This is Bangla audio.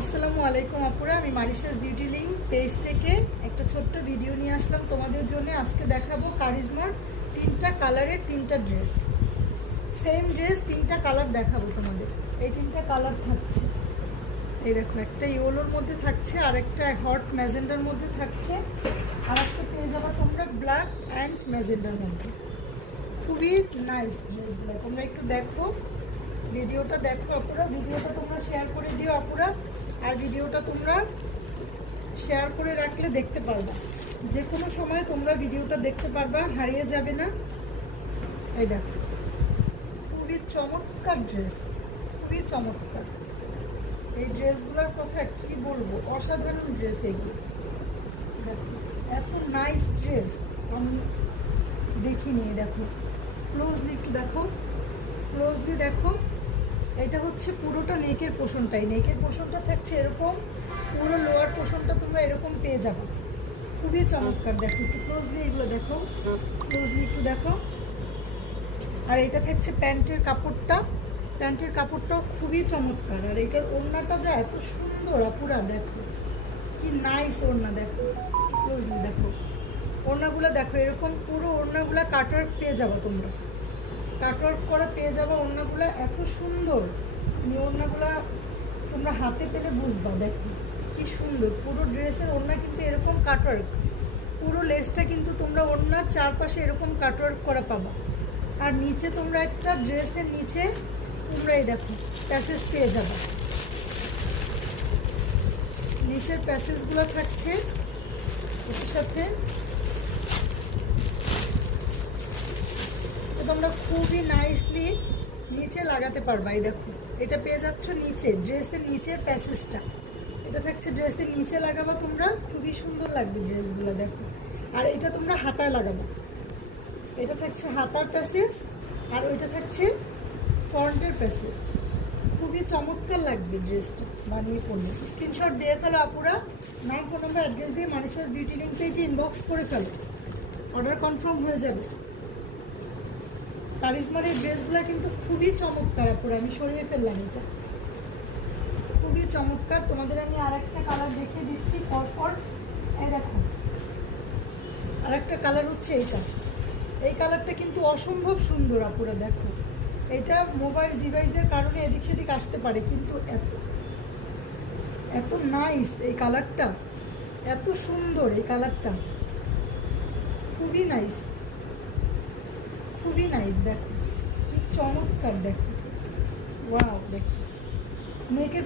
আসসালামু আলাইকুম আপুরা, আমি মারিশাস বিউটি লিঙ্ক পেজ থেকে একটা ছোট্ট ভিডিও নিয়ে আসলাম তোমাদের জন্য। আজকে দেখাবো কারিজমার 3টা কালারের 3টা ড্রেস। সেম ড্রেস 3টা কালার দেখাবো তোমাদের। এই 3টা কালার থাকছে, এই দেখো, একটা ইয়েলোর মধ্যে থাকছে, আর একটা হট ম্যাজেন্ডার মধ্যে থাকছে, আর একটা পেয়ে যাবো তোমরা ব্ল্যাক অ্যান্ড ম্যাজেন্ডার মধ্যে। খুবই নাইস ড্রেসগুলো, তোমরা একটু দেখো, ভিডিওটা দেখো আপুরা। ভিডিওটা তোমরা শেয়ার করে দিও আপুরা, আর ভিডিওটা তোমরা শেয়ার করে রাখলে দেখতে পারবা, যে কোনো সময় তোমরা ভিডিওটা দেখতে পারবা, হারিয়ে যাবে না। এই দেখো, খুবই চমৎকার ড্রেস, খুবই চমৎকার। এই ড্রেসগুলোর কথা কি বলবো, অসাধারণ ড্রেস এগুলো। দেখো এত নাইস ড্রেস আমি দেখিনি। দেখো ক্লোজলি একটু দেখো, ক্লোজলি দেখো। এটা হচ্ছে পুরোটা নেকের পোর্শনটাই, নেকের পোর্শনটা থাকছে এরকম, পুরো লোয়ার পোর্শনটা তোমরা এরকম পেয়ে যাবে। খুবই চমৎকার। দেখো একটু ক্লোজলি এগুলো দেখো, ক্লোজলি একটু দেখো। আর এটা থাকছে প্যান্টের কাপড়টা, প্যান্টের কাপড়টাও খুবই চমৎকার। আর এটার ওড়নাটা যা এত সুন্দর আপুরা, দেখো কি নাইস ওড়না। দেখো ক্লোজলি দেখো, ওড়নাগুলো দেখো এরকম, পুরো ওড়নাগুলো কাটওয়ার্ক পেয়ে যাবে তোমরা, কাটওয়ার্ক করা পেয়ে যাবে ওড়নাগুলো, এত সুন্দর। ওড়নাগুলো তোমরা হাতে পেলে বুঝবা। দেখো কি সুন্দর, পুরো ড্রেসের ওড়না কিন্তু এরকম কাটওয়ার্ক, পুরো লেসটা কিন্তু তোমরা ওড়নার চারপাশে এরকম কাটওয়ার্ক করা পাবা। আর নিচে তোমরা একটা ড্রেসের নিচে তোমরা এই দেখো প্যাসেজ পেয়ে যাবে, নিচের প্যাসেজগুলো থাকছে এর সাথে। তোমরা খুবই নাইসলি নিচে লাগাতে পারবা। এই দেখো এটা পেয়ে যাচ্ছ নিচে, ড্রেসের নিচের প্যাসেজটা এটা থাকছে, ড্রেসের নিচে লাগাবা তোমরা, খুবই সুন্দর লাগবে ড্রেসগুলো। দেখো আর এটা তোমরা হাতায় লাগাবো, এটা থাকছে হাতার প্যাসেজ, আর ওইটা থাকছে ফ্রন্টের প্যাসেজ। খুবই চমৎকার লাগবে ড্রেসটা বানিয়ে পড়লে। স্ক্রিনশট দিয়ে ফেলো আপুরা, নাম, ফোন নাম্বার, অ্যাড্রেস দিয়ে মারিশাস বিউটি লিঙ্ক পেজে ইনবক্স করে ফেলো, অর্ডার কনফার্ম হয়ে যাবে। কারিজমার এই ড্রেসগুলো কিন্তু খুবই চমৎকার আপুরা, আমি সরিয়ে ফেললাম, এটা খুবই চমৎকার। তোমাদের আমি আরেকটা কালার দেখিয়ে দিচ্ছি পরপর। এই দেখো আরেকটা কালার হচ্ছে এইটা, এই কালারটা কিন্তু অসম্ভব সুন্দর আপুরা। দেখো এটা মোবাইল ডিভাইসের কারণে এদিক সেদিক আসতে পারে, কিন্তু এত এত নাইস এই কালারটা, এত সুন্দর এই কালারটা, খুবই নাইস, খুবই নাইস। দেখো কি চমৎকার, দেখো ওয়াও। দেখো নেকের